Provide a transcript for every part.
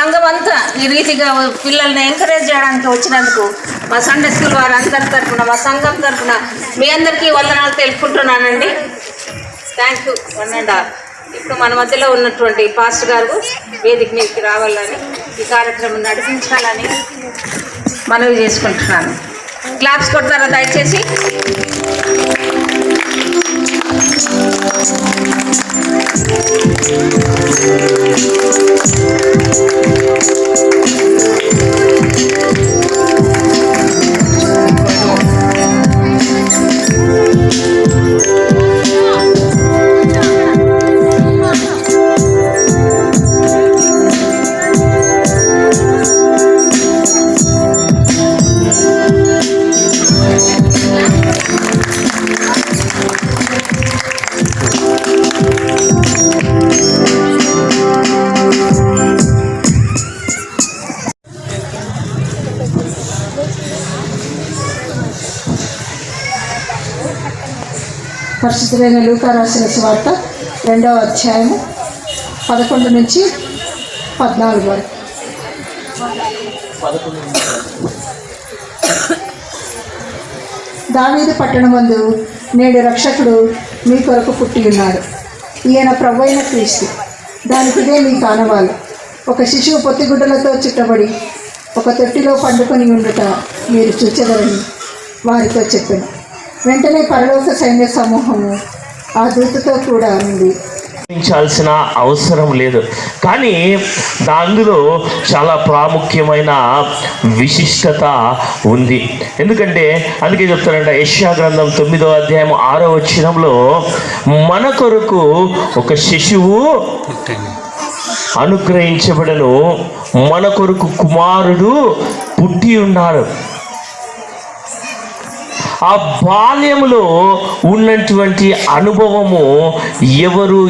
సంఘం అంతా ఈ రీతిగా పిల్లల్ని ఎంకరేజ్ చేయడానికి వచ్చినందుకు మా సండే స్కూల్ వారి అందరి తరఫున, మా సంఘం తరఫున మీ అందరికీ వందనాలు తెలుపుకుంటున్నానండి. Thank you. 1.5 ఇప్పుడు మన మధ్యలో ఉన్నటువంటి పాస్టర్ గారు వేదిక మీదకి రావాలని, ఈ కార్యక్రమం నడిపించాలని మనవి చేసుకుంటున్నాను. క్లాప్స్ కొడతారా దయచేసి? పరిశుద్ధులైన లూకా రాసిన సువార్త 2వ అధ్యాయము 11 నుంచి 14 వరకు. దావీదు పట్టణమందు నేడు రక్షకుడు మీ కొరకు పుట్టి ఉన్నాడు. ఈయన ప్రభువైన క్రీస్తు. దానికిదే మీ కానవాలు. ఒక శిశువు పొత్తిగుడ్డలతో చుట్టబడి ఒక తొట్టిలో పండుకొని ఉండుట మీరు చూచెదరని వారితో చెప్పాను. వెంటనే పరలోక సైన్య సమూహము ఆ దూతతో కూడా ఉంది. చాల్సిన అవసరం లేదు, కానీ అందులో చాలా ప్రాముఖ్యమైన విశిష్టత ఉంది. ఎందుకంటే అందుకే చెప్తారంట, యెషయా గ్రంథం 9వ అధ్యాయం 6వ వచనంలో మన కొరకు ఒక శిశువు అనుగ్రహించబడను, మన కొరకు కుమారుడు పుట్టి ఉన్నారు. ఆ బాల్యములో ఉన్నటువంటి అనుభవము ఎవరు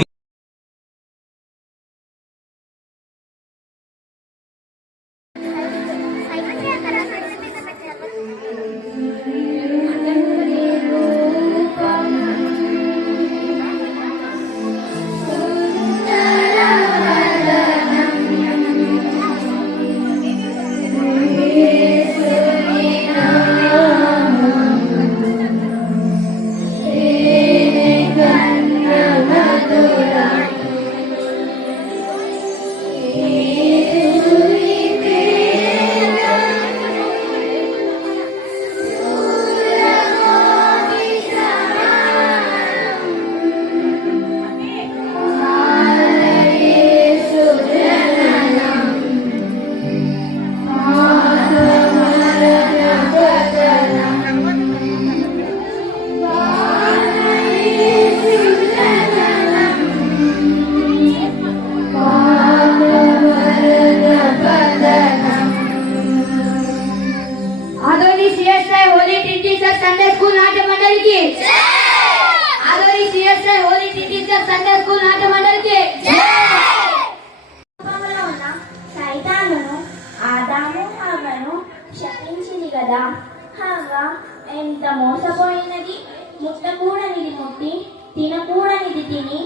ఎంత మోసపోయినది. ముట్టకూడనిది ముట్టి తినకూడనిది తిని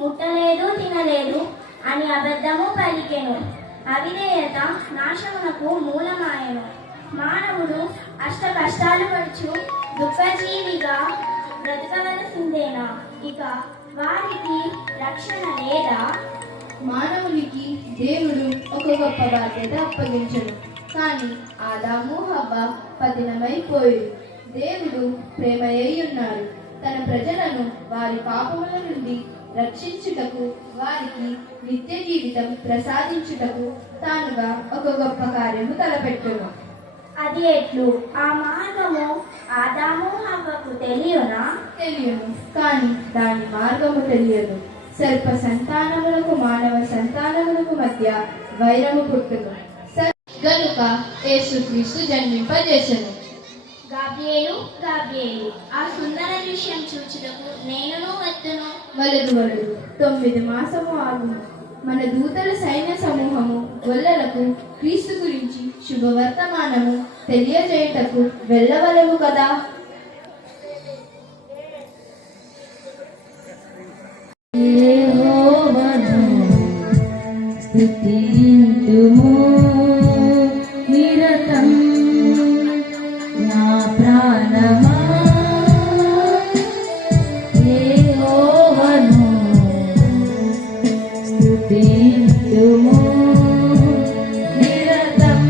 ముట్టలేదు తినలేదు అని అబద్ధము పలికెను. అవిధేయత నాశమునకు మూలమాయను. మానవుడు అష్ట కష్టాలు పడుచు దుఃఖజీవిగా బ్రతకవలసిందేనా? ఇక వారికి రక్షణ లేదా? మానవునికి దేవుడు ఒక గొప్ప బాధ్యత అప్పగించను. కానీ ఆదాము హవ్వ పతనమైపోయి దేవుడు ప్రేమయ్య ఉన్నారు. తన ప్రజలను వారి పాపముల నుండి రక్షించుటకు, వారికి నిత్య జీవితం ప్రసాదించుటకు తానుగా ఒక గొప్ప కార్యము తలపెట్టును. అది ఎట్లు? ఆ మార్గము ఆదాము హవ్వకు తెలియనా? తెలియను, కానీ దాని మార్గము తెలియదు. సర్ప సంతానములకు మానవ సంతానములకు మధ్య వైరము పుట్టును గనుక యేసుక్రీస్తు జన్మింపజేసెను. గాబ్రియేలు, గాబ్రియేలు, ఆ సుందర దృశ్యం చూచుటకు నేనును వద్దును. వలదు 9 మాసము ఆగును. మన దూతల సైన్య సమూహము గొల్లలకు క్రీస్తు గురించి శుభవర్తమానము తెలియజేయుటకు వెళ్ళవలెవు కదా. యెహోవాను స్తుతింతుము. స్తుతింతుము నిరతం నా ప్రాణమా యెహోవాను స్తుతింతుము నిరతం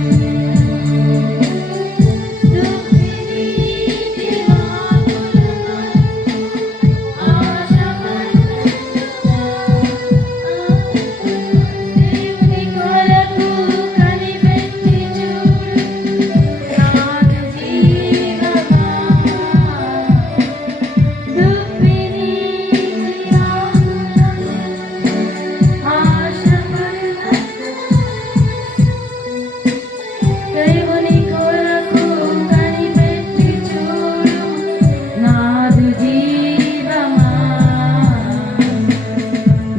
దేవుని కొరకు కనిపెట్టి చూడు నాదు జీవమా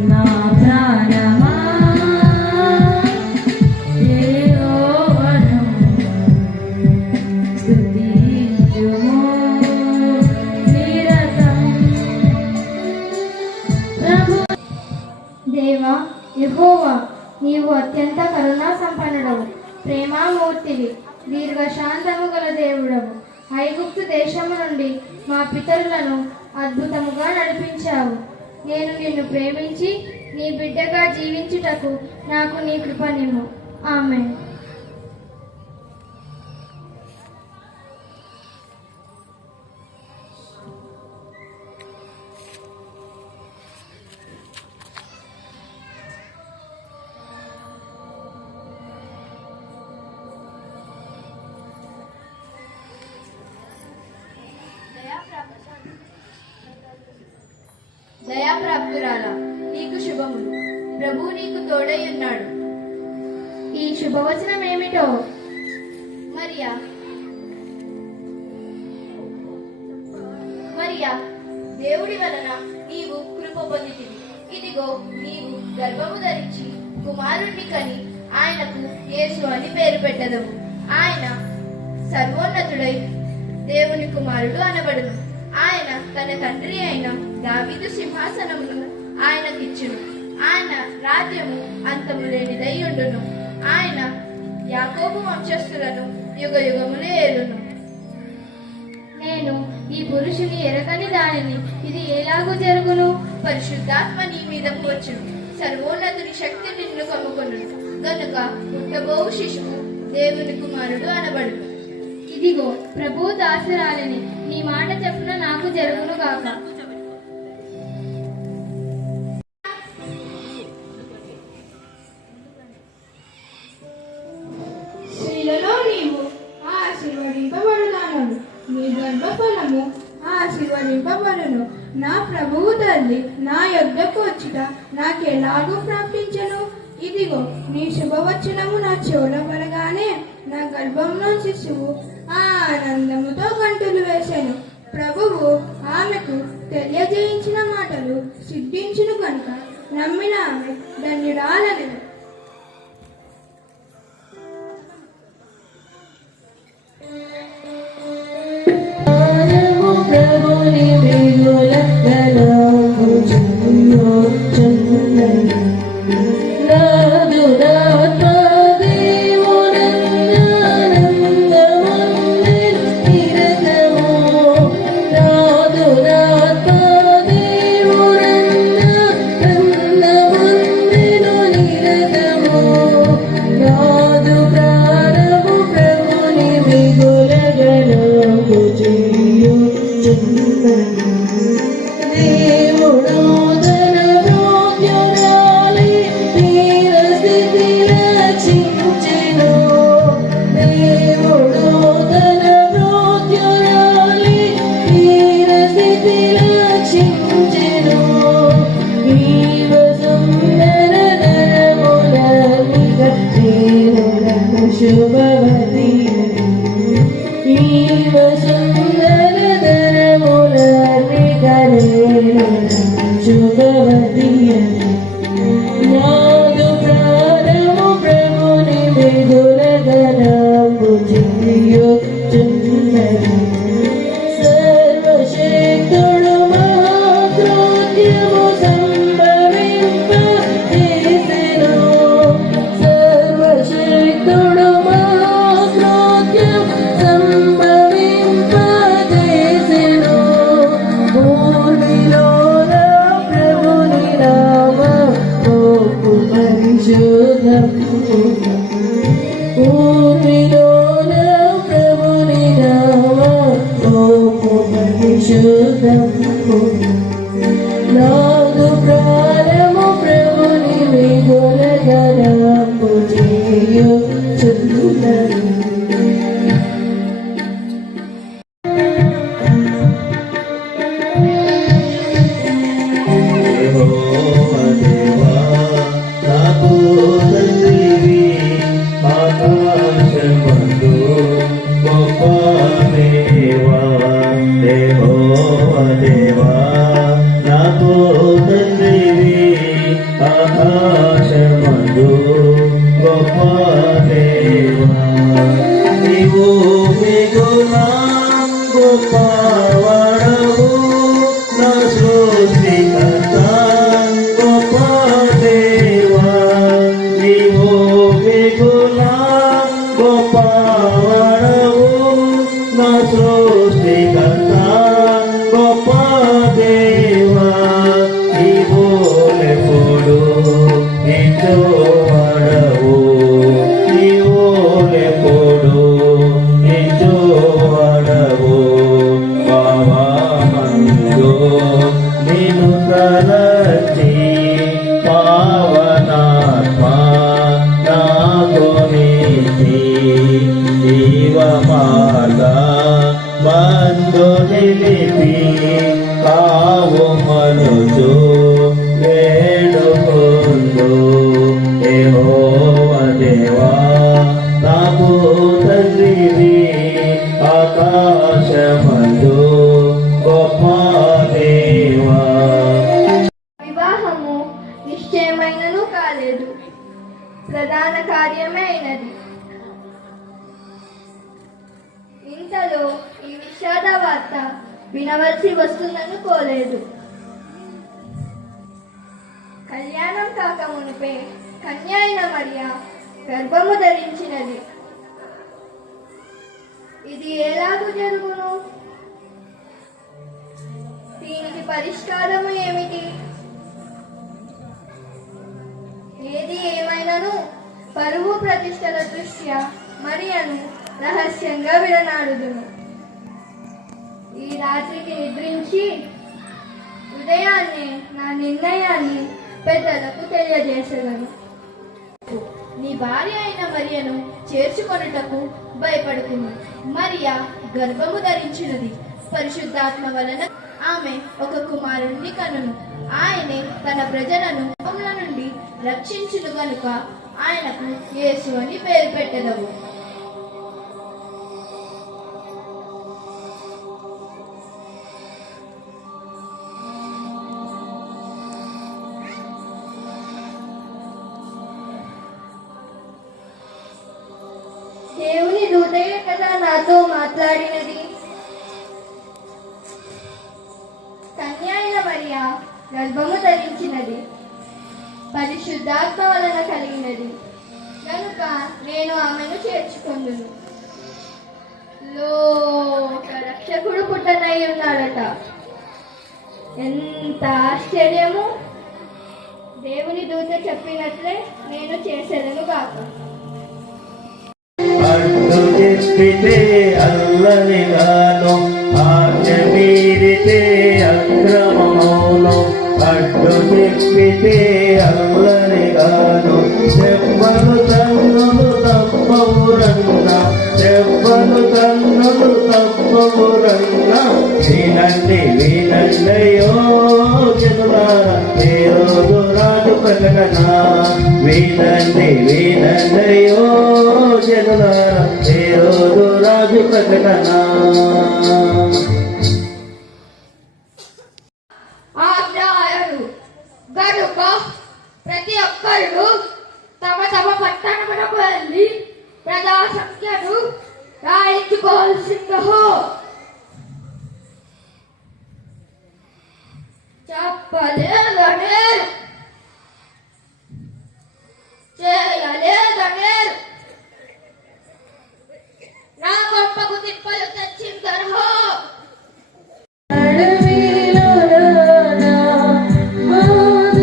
నా ప్రాణమా యెహోవాను స్తుతించుము నిరతం ప్రభు దేవా యెహోవా నీవు అత్యంత కరుణా సంపన్నుడవు, ప్రేమామూర్తివి, దీర్ఘశాంతము గల దేవుడవు. ఐగుప్తు దేశము నుండి మా పితరులను అద్భుతముగా నడిపించావు. నేను నిన్ను ప్రేమించి నీ బిడ్డగా జీవించుటకు నాకు నీ కృపనిమ్ము. ఆమేన్. దయాప్రాప్తురాల నీకు శుభములు, ప్రభు నీకు తోడై ఉన్నాడు. ఈ శుభవచనం ఏమిటో? మరియా దేవుడి వలన నీవు కృప పొందితివి. ఇదిగో నీవు గర్భము ధరించి కుమారుణ్ణి కని ఆయనకు యేసు అని పేరు పెట్టదవు. ఆయన సర్వోన్నతుడై దేవుని కుమారుడు అనబడును. ఆయన తన తండ్రి అయిన దావీదు సింహాసనమును ఆయనకిచ్చును. ఆయన రాజ్యము అంతము లేనిదై ఉండును. ఆయన యాకోబు వంశస్థులను యుగ యుగములు ఏలును. నేను ఈ పురుషుని ఎరగని దానిని, ఇది ఎలాగూ జరుగును? పరిశుద్ధాత్మ నీ మీదకు వచ్చును, సర్వోన్నతుని శక్తి నిన్ను కమ్ముకొనును గనుక పుట్టబోవు శిశువు దేవుని కుమారుడు అనబడును. ఇదిగో ప్రభు దాసురాలిని, నీ మాట చెప్పున నాకు జరుగును గాక. స్త్రీలలో నీవు ఆశీర్వదింపబడుతాను, నీ గర్భఫలము ఆశీర్వదింపబడును. నా ప్రభువు తల్లి నా యొద్దకు వచ్చుట నాకెలాగూ ప్రాప్తించను? ఇదిగో నీ శుభవచనము నా చెవుల పడగానే నా గర్భంలో శిశువు ఆనందముతో గంతులు వేశాను. ప్రభువు ఆమెకు తెలియజేయించిన మాటలు సిద్ధించును కనుక నమ్మిన ఆమె ధన్యురాలను. ప్రభుని బిగులగలో నాదు ప్రాణము ప్రభుని బిగులగలో దేవుడు తన భోగ్యురాలి తీరస్థితి రక్షించెను. దేవుడు తన భోగ్యురాలి తీరస్థితి రక్షించెను. జీవ సుందర నరములనిగ దేవుడకు శుభవతి. జీవ సుందర శుభవతి నాదు ప్రాణము ప్రభుని బిగులగనము చిందియుచున్నది. సర్వశక్తుడు మహాకృత్యము సంభవింప చేసెను. సర్వశక్తుడు ఊపిలోన ప్రభుని నామము పరిశుద్ధము. నాదు ప్రాణము ప్రభుని మిగుల గణము చేయుచున్నది. వివాహము నిశ్చయమైనను కాలేదు, ప్రధాన కార్యమే అయినది. ఇంతలో ఈ విషాద వార్త వినవలసి వస్తుందనుకోలేదు. కళ్యాణం కాక మునిపే కన్య అయిన మరియా గర్భము ధరించినది. ఇది ఎలాగూ జరుగును? దీనికి పరిష్కారము ఏమిటి? ఏది ఏమైనను పరువు ప్రతిష్టల దృష్ట్యా మరియను రహస్యంగా విడనాడుదును. ఈ రాత్రికి నిద్రించి ఉదయాన్నే నా నిర్ణయాన్ని పెద్దలకు తెలియజేసేదను. నీ భార్య అయిన మరియను చేర్చుకొనుటకు భయపడుతుంది. మరియా గర్భము ధరించినది. పరిశుద్ధాత్మ వలన ఆమె ఒక కుమారుణ్ణి కనును. ఆయనే తన ప్రజలను పాపముల నుండి రక్షించును గనుక ఆయనకు యేసు అని పేరు పెట్టెదవు. దేవుని దూతయే కదా నాతో మాట్లాడినది. కన్య అయిన మరియా గర్భము ధరించినది, పరిశుద్ధాత్మ వలన కలిగినది కనుక నేను ఆమెను చేర్చుకొందును. లోక రక్షకుడు పుట్టనై ఉన్నాడట. ఎంత ఆశ్చర్యము! దేవుని దూత చెప్పినట్లే నేను చేసేదను కాక. అడ్డు చెప్పితే అల్లరిగాను, ఆజ్ఞ మీరితే అక్రమమును. అడ్డు చెప్పితే అల్లరిగాను, దెబ్బలు తన్నులు తప్పవురన్న, దెబ్బలు తన్నులు తప్పవురన్న. వినండి వినండయో జనులారా, ఏ రోజు రాజు ప్రకటన. వినండి వినండయో జనులారా, ఏ రోజు రాజు ప్రకటన. ఆజ్ఞాయను గనుక ప్రతి ఒక్కరు తమ తమ పట్టణమునకు వెళ్ళి ప్రజా సంఖ్యను రాయించుకోవాల్సిందో. చెప్పలేదనే చేయలేదనే నా గొప్పకు తిప్పలు తెచ్చిందరో. అడవిలోన బాధ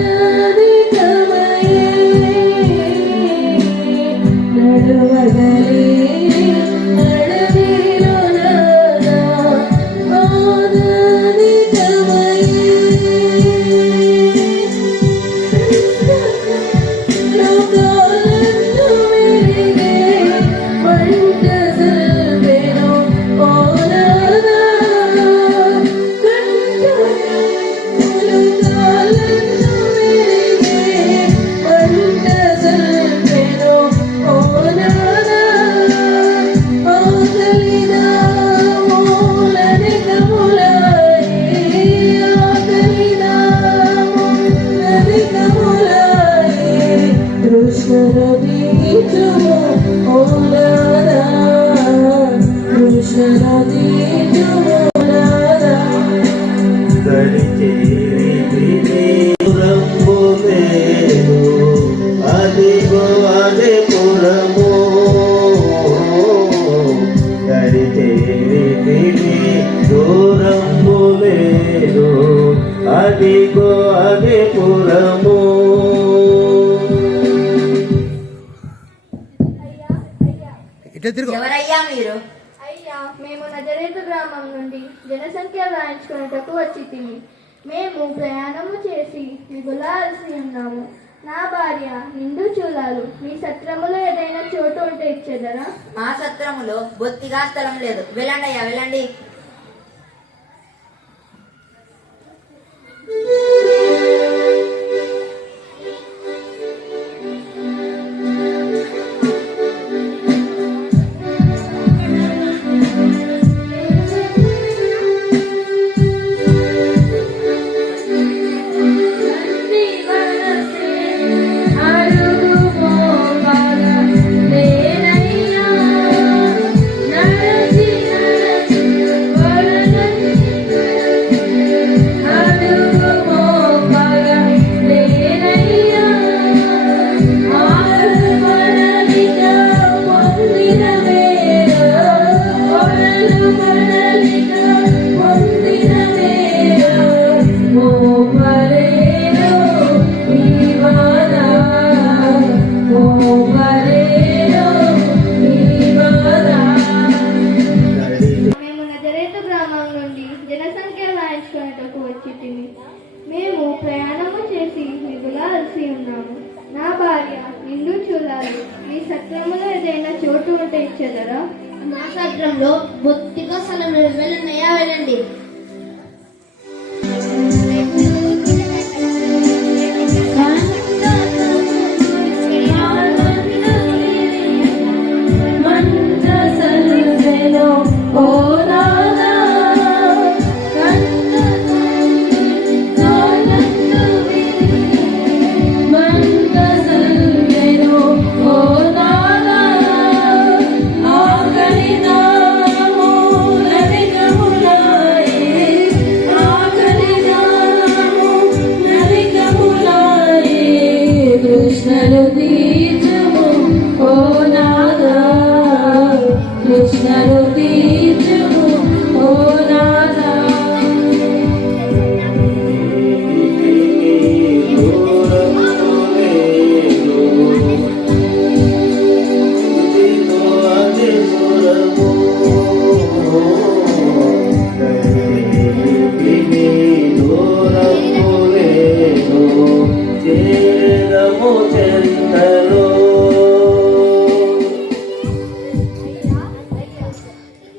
దూరము లేదు, అదిగో అది పురము. ఎవరయ్యా మీరు? అయ్యా, మేము నజరేతు గ్రామం నుండి జనసంఖ్య రాయించుకున్నటకు వచ్చి తిని మేము ప్రయాణము చేసి మిగులాల్సి ఉన్నాము. నా భార్య నిండు చూలాలు. మీ సత్రములో ఏదైనా చోటు ఉంటే ఇచ్చేదరా? మా సత్రములో బొత్తిగా స్థలం లేదు. వెళ్ళండి అయ్యా, వెళ్ళండి. మేము ప్రయాణము చేసి మిగులాల్సి ఉన్నాము. నా భార్య నిండు చూలాలి. మీ సత్రములో ఏదైనా చోటు ఉంటే ఇచ్చేదరా? మా సత్రంలో బొత్తిగా స్థలం లేదు. వెళ్ళన్నయ్యా, వెళ్ళండి.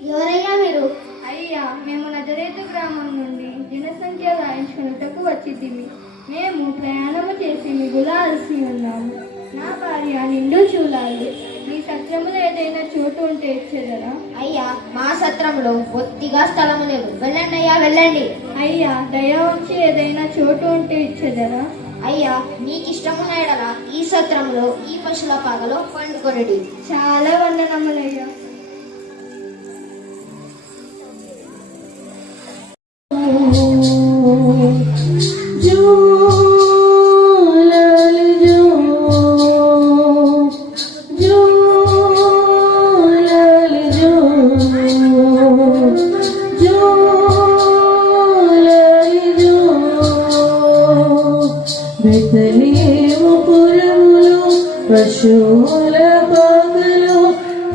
ఎవరయ్యా మీరు? అయ్యా, మేము నజరేతు గ్రామం నుండి జనసంఖ్య రాయించుకున్నటకు వచ్చితిమి. మేము ప్రయాణము చేసి మిగులాల్సి ఉన్నాము. నా భార్య నిండు చూలాలి. మీ సత్రములో ఏదైనా చోటు ఉంటే ఇచ్చేదరా? అయ్యా, మా సత్రంలో బొత్తిగా స్థలం లేదు. వెళ్ళండి అయ్యా, వెళ్ళండి. అయ్యా, దయ వచ్చి ఏదైనా చోటు ఉంటే ఇచ్చేదరా? అయ్యా, మీకు ఇష్టమున్న ఎడల ఈ సత్రంలో ఈ పశుల పాగలో పండుకొనడి. చాలా వందనములయ్యా. పశువుల పాకలో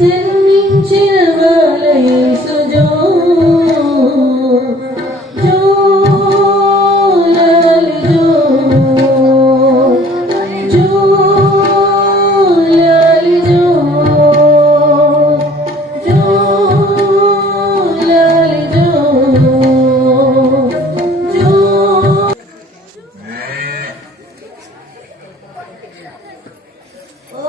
జన్మించిన బాలయేసు జో లాలి జో లాలి జో లాలి జో. ఓ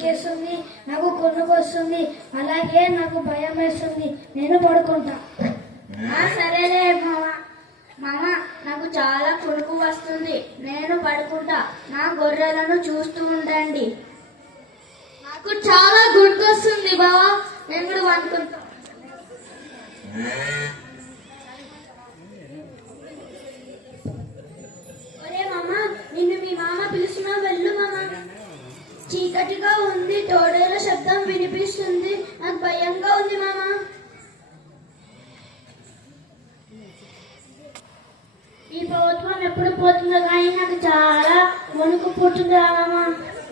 వణికేస్తుంది, నాకు కొనుక్కు వస్తుంది, అలాగే నాకు భయం వేస్తుంది. నేను పడుకుంటా. సరేలే మామ. మామ, నాకు చాలా కునుకు వస్తుంది, నేను పడుకుంటా. నా గొర్రెలను చూస్తూ ఉండండి. నాకు చాలా గుర్తొస్తుంది బావా, నేను కూడా అనుకుంటా. ఒరే మామ, నిన్ను మీ మామ పిలుస్తున్నా, వెళ్ళు మామ. చీకటిగా ఉంది, తోడేల శబ్దం వినిపిస్తుంది, నాకు భయంగా ఉంది మామ. ఈ ప్రభుత్వం ఎప్పుడు పోతుందో కానీ నాకు చాలా వణుకు పుట్టిందిరా మామ.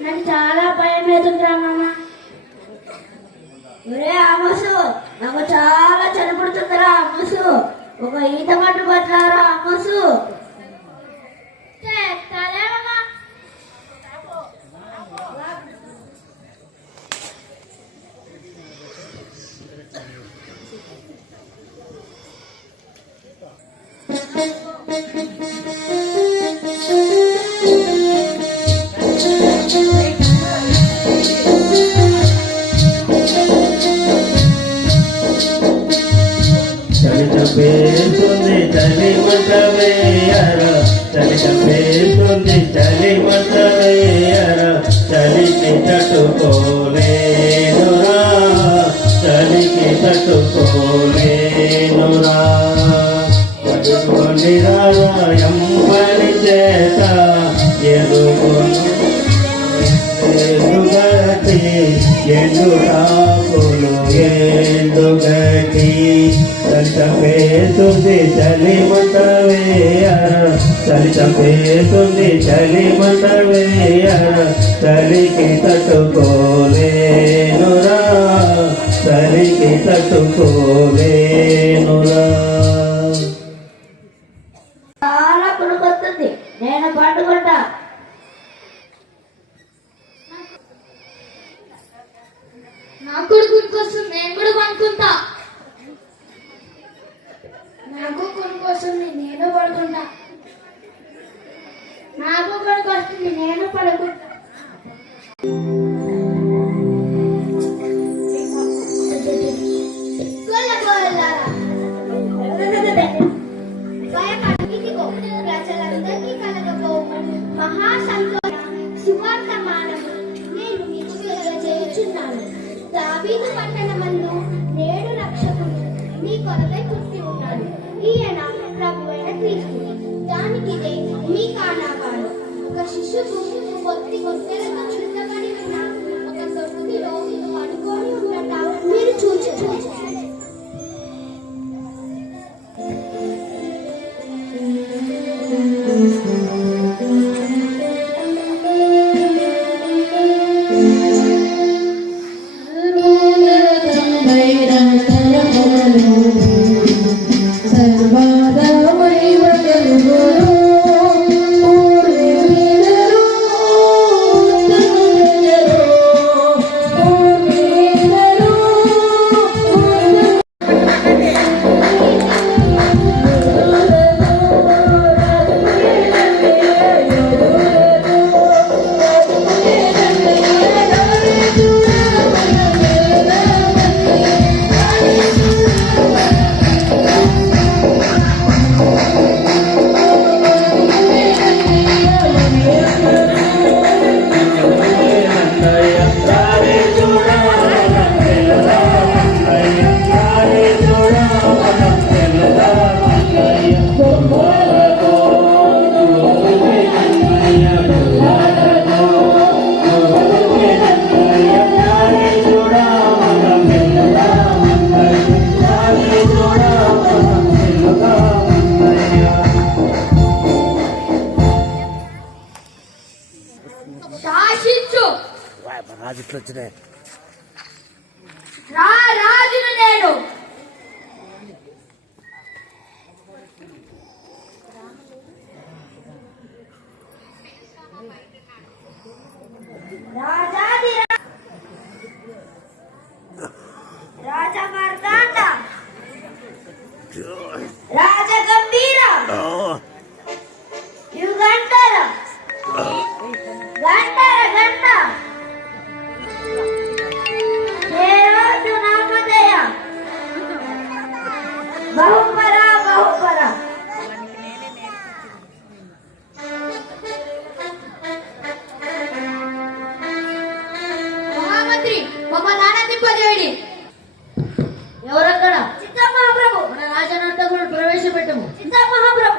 నాకు చాలా భయం అవుతుందిరా మామ. ఒరే అమ్మసు, నాకు చాలా చనిపడుతుందిరా అమ్మసు. ఒక ఈత మట్టు బతలారా అమ్మసు. చలి చంపేస్తుంది చలి మంట వేయర, చలి చంపేస్తుంది చలి మంట వేయర, చలికి తట్టుకోలేనురా, చలికి తట్టుకోలేనురా. పట్టుకొని రాయంబడి చేత ఎదుగటి ఎండుటాకులు ఎండుగటి చంపేస్తుంది చలి మంట వేయర, చలి చంపేస్తుంది చలి మంట వేయర, చలికి తట్టుకోలేనురా, చలికి తట్టుకోలేనురా. చాలా కొనుకొస్తుంది, నేను పండుకుంటా. నాకు కూడా గుర్తొస్తుంది, నేను కూడా అనుకుంటా. నాకు కొనుకొస్తుంది, నేను పడుకుంటా. నాకు కొనుకొస్తుంది, నేను పడుకుంటా. ప్రజలందరికీ కలగబోవు మహాసంతోష సువర్తమానము నేను మీకు తెలియజేయుచున్నాను. దావీదు పట్టణమందు నేడు రక్షకుడు మీ కొరకై పుట్టి ఉన్నాడు. ఈయన ప్రభువైన క్రీస్తు. దానికిదే మీ కానాపాలు. ఒక శిశువు కొద్ది గొర్రెలతో చుట్టబడి ఉన్న ఒక తొట్టిలో పడుకొని ఉండట మీరు చూచుచు. రాజును నేను. రాజమర్దాండ, రాజగంభీర, యుగంధర, గంధర గంధ, ఎవరక్కడ? చిత్త మహాప్రభు. మన రాజనర్తకుడు ప్రవేశపెట్టము. చిత్త మహాప్రభు.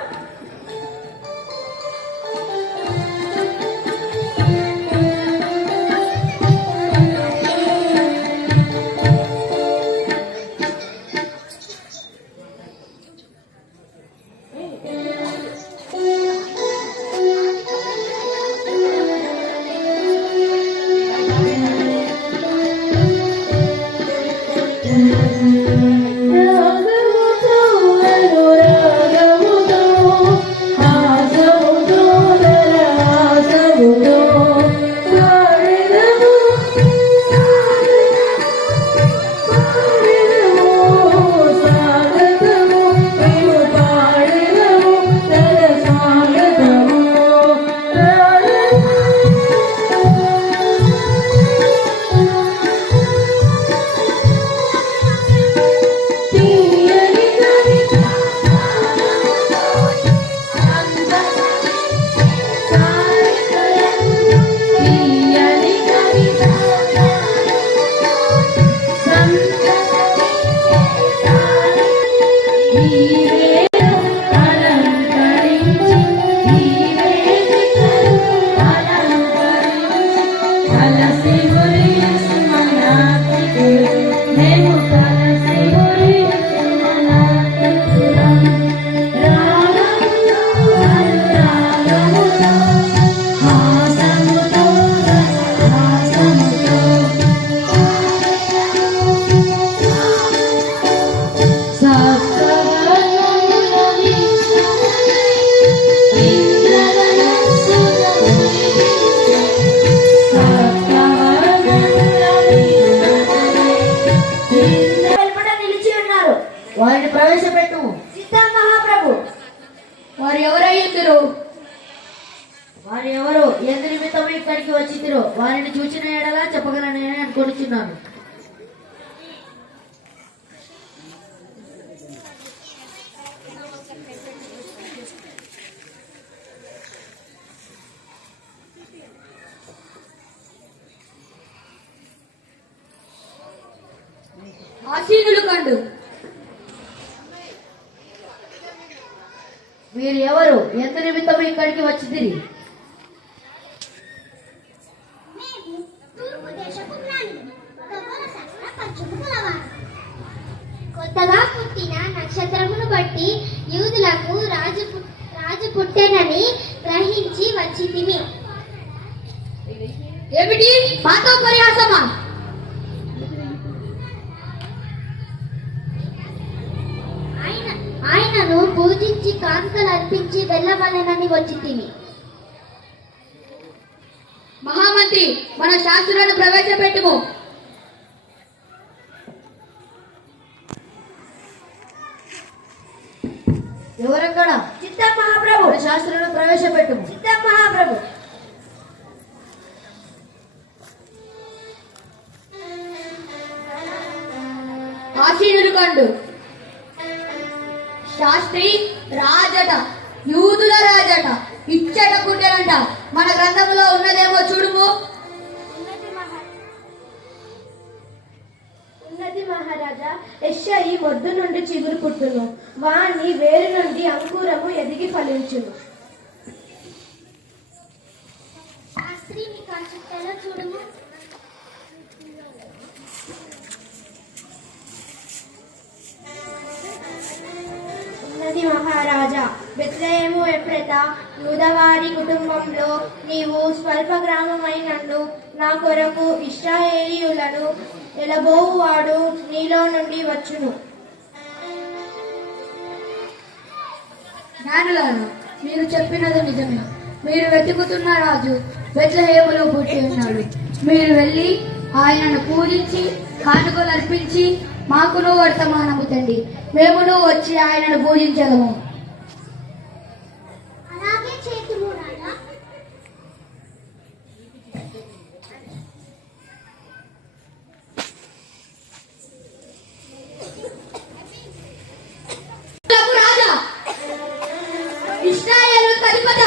వారిని ప్రవేశపెట్టు. చిత్త మహాప్రభు. వారు ఎవరయ్యుందిరు? వారు ఎవరు ఎందు నిమిత్తం ఇక్కడికి వచ్చిందిరో వారిని చూచిన ఎడలా చెప్పగలనని అనుకుంటున్నాను. ఆసీనులు కండు. మీరు ఎవరు ఎందు నిమిత్తం ఇక్కడికి వచ్చిందిరి? కొత్తగా పుట్టిన నక్షత్రమును బట్టి యూదులకు రాజు పుట్టెనని గ్రహించి వచ్చితిమి. ఏమిటి మాతో పరిహాసమా? ఆయనను పూజించి కానుకలు అర్పించి వెళ్ళవలెనని వచ్చితిమి. మహామంత్రి, మన శాస్త్రులను ప్రవేశపెట్టుము. ఎవరక్కడ? చిత్త మహాప్రభు. మన శాస్త్రులను ప్రవేశపెట్టుము. చిత్త మహాప్రభు. ఆసీనులు కండు. శాస్త్రి రాజట, యూదుల రాజట, ఇచ్చట పుట్టెనంట. మన గ్రంథంలో ఉన్నదేమో చూడుము. ఉన్నది మహారాజా, యెషయి మొద్దు నుండి చిగురు పుట్టును, వాని వేరు నుండి అంకురము ఎదిగి ఫలించును. శాస్త్రి నీ కాచుట్టలో చూడుము. ఉన్నది మహారాజా, బెత్లెహేము ఎఫ్రత యూదవారి కుటుంబంలో నీవు స్వల్ప గ్రామమైనను నా కొరకు ఇశ్రాయేలీయులను ఎలబోవువాడు నీలో నుండి వచ్చును. జ్ఞానులారా, మీరు చెప్పినది నిజమే. మీరు వెతుకుతున్న రాజు బెత్లెహేములో పుట్టి ఉన్నాడు. మీరు వెళ్ళి ఆయనను పూజించి కానుకలు అర్పించి మాకును వర్తమానము తండి. మేమును వచ్చి ఆయనను పూజించదము. అలాగే చేతుము రాజా. రాజా, ఇశ్రాయేలు అధిపత,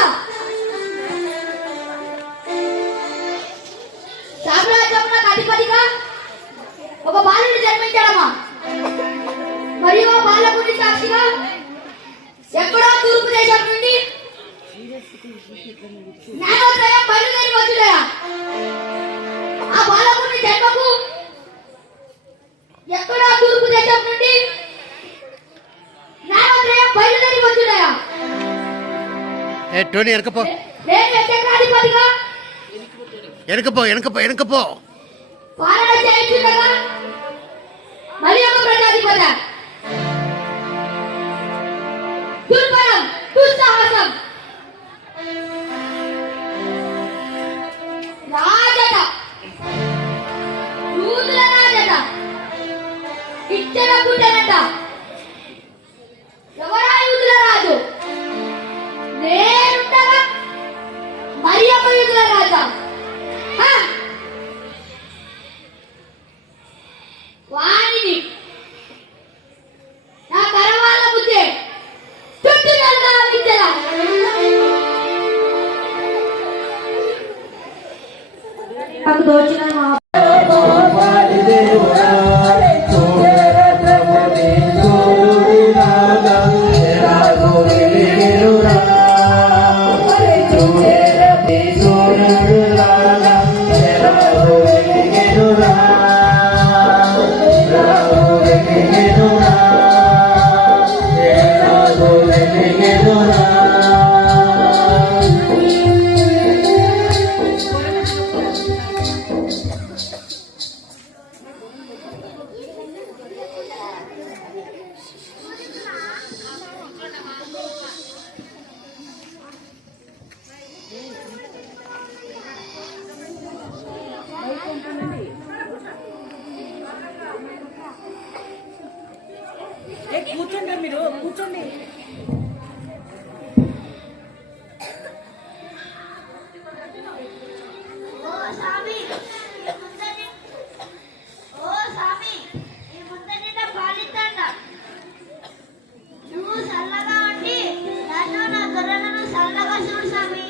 సామ్రాజ్యమునకు అధిపతిగా ఒక బాలుడు జన్మించడమా? దేవుని సాక్షిగా ఎక్కడో తూర్పు దేశం నుండి జ్ఞానోదయం బయలుదేరి వచ్చుడయా ఆ బాలకుని జన్మకు ఎక్కడో తూర్పు దేశం నుండి జ్ఞానోదయం బయలుదేరి వచ్చుడయా టోనీ వెనకపో నేను యజ్ఞాధిపతిగా వెనకపో పాలన చేయించుండగా మరి ఒక ప్రజాధిపతి దుర్బలం దుస్సాహసం రాజట యూదుల రాజట ఇచ్చన గుడ్డనట ఎవరా యూదుల రాజు నేనుండగా మరి ఒక యూదుల రాజా వాణిని నా కరవాల బుద్ధే చుట్టూ విద్యల నాకు దోచిన మా కూర్చోండి మీరు కూర్చోండి. ఓ స్వామి ఈ ముందరి పాలిస్తాండ నువ్వు చల్లగా ఉండి నన్ను నా గొర్రెలను చల్లగా చూడు స్వామి.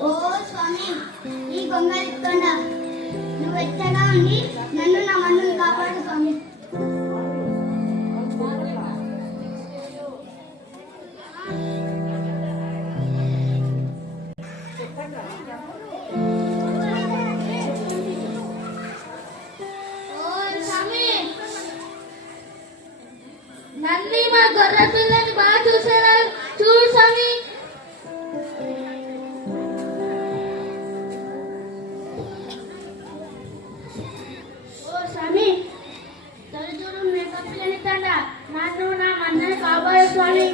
ఓ స్వామి ఈ గొంగలిస్తుండ నువ్వు వెచ్చగా ఉండి నన్ను నా మన్నును కాపాడు స్వామి. నన్ను మా గొర్రె పిల్లని బాగా చూసారా చూడు స్వామి. ఓ స్వామి తొలి చూడు మేక పిల్లని తండ నన్ను నా మన్నని కాపాడు స్వామి.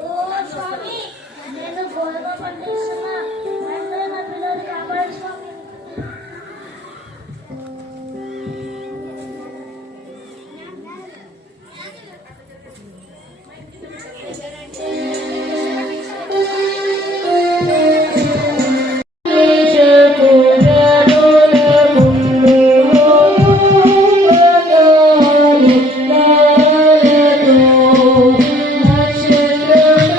ఓ స్వామి నేను గోధుమ పండిస్తున్నా నన్ను నా పిల్లల్ని కాపాడు స్వామి. నక్షత్రం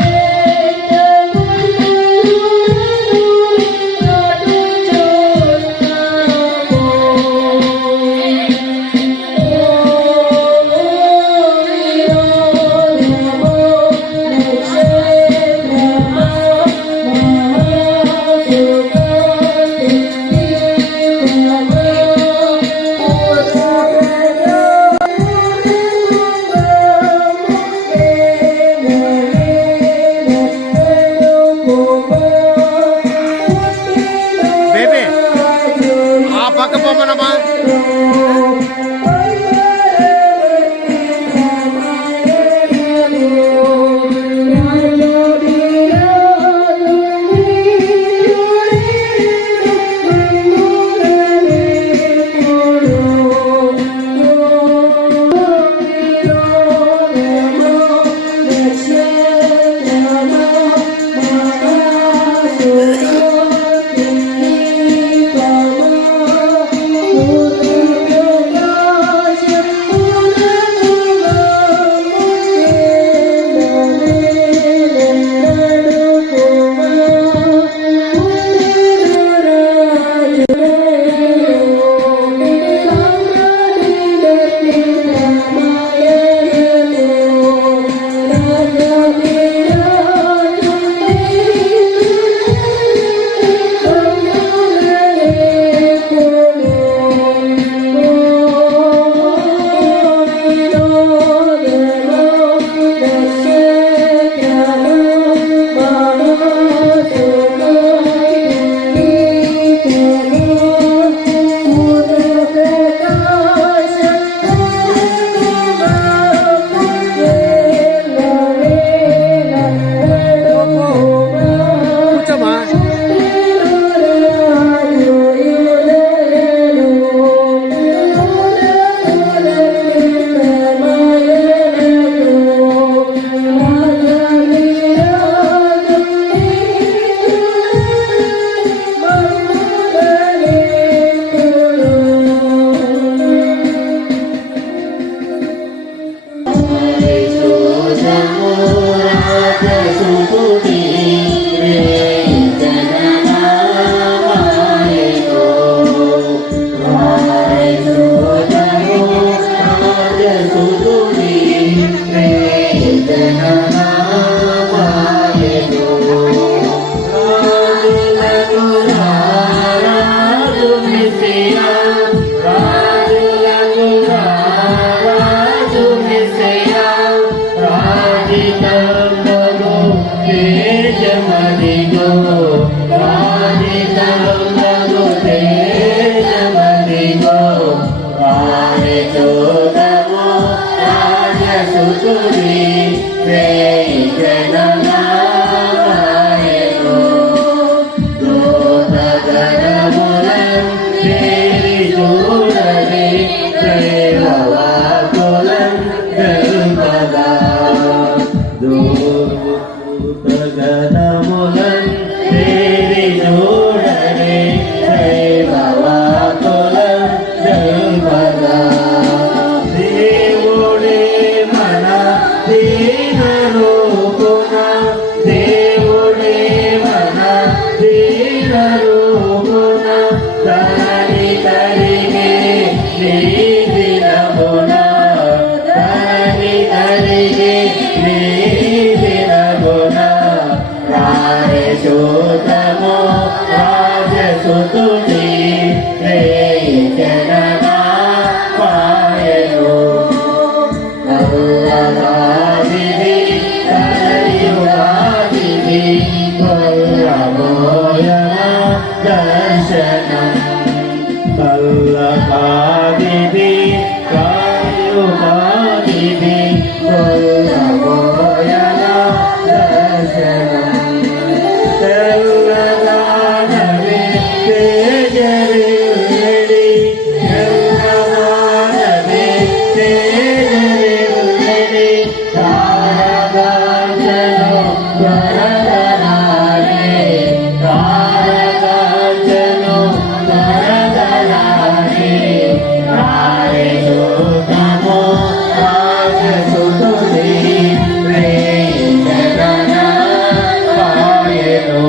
రాజమదిగో రాజతలంబగు తేజమదిగో రాజచోదము రాజసుతుని రేయి జనమాయను దూతగణములం తేరి చూడని దైవవాకులం తెలుపగా దూతగణములం తేరి చూడని దైవవాకులం తెలుపగా దేవుడే మన దీనరూపున దేవుడే మన దీనరూపున తనని తరిగే నీ దినమున తనని తరిగే నీ దినమున రాజసూతము రాజసుతుని రేయి జనమా పాయను అల్లగాదిది తనయుగాదిది కొల్లబోయన దర్శనం అల్లగాదిది కాయుగాదిది కొల్లబోయన దర్శనం తెల్లదానవి తేజరిల్లెడి తెల్లదానవి తేజరిల్లెడి తారకాంచను త్వరగరారే తారకాంచను త్వరగరారే రాజసూతము రాజసుతుని రేయి జననా పాయను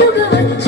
ముందుకు వచ్చి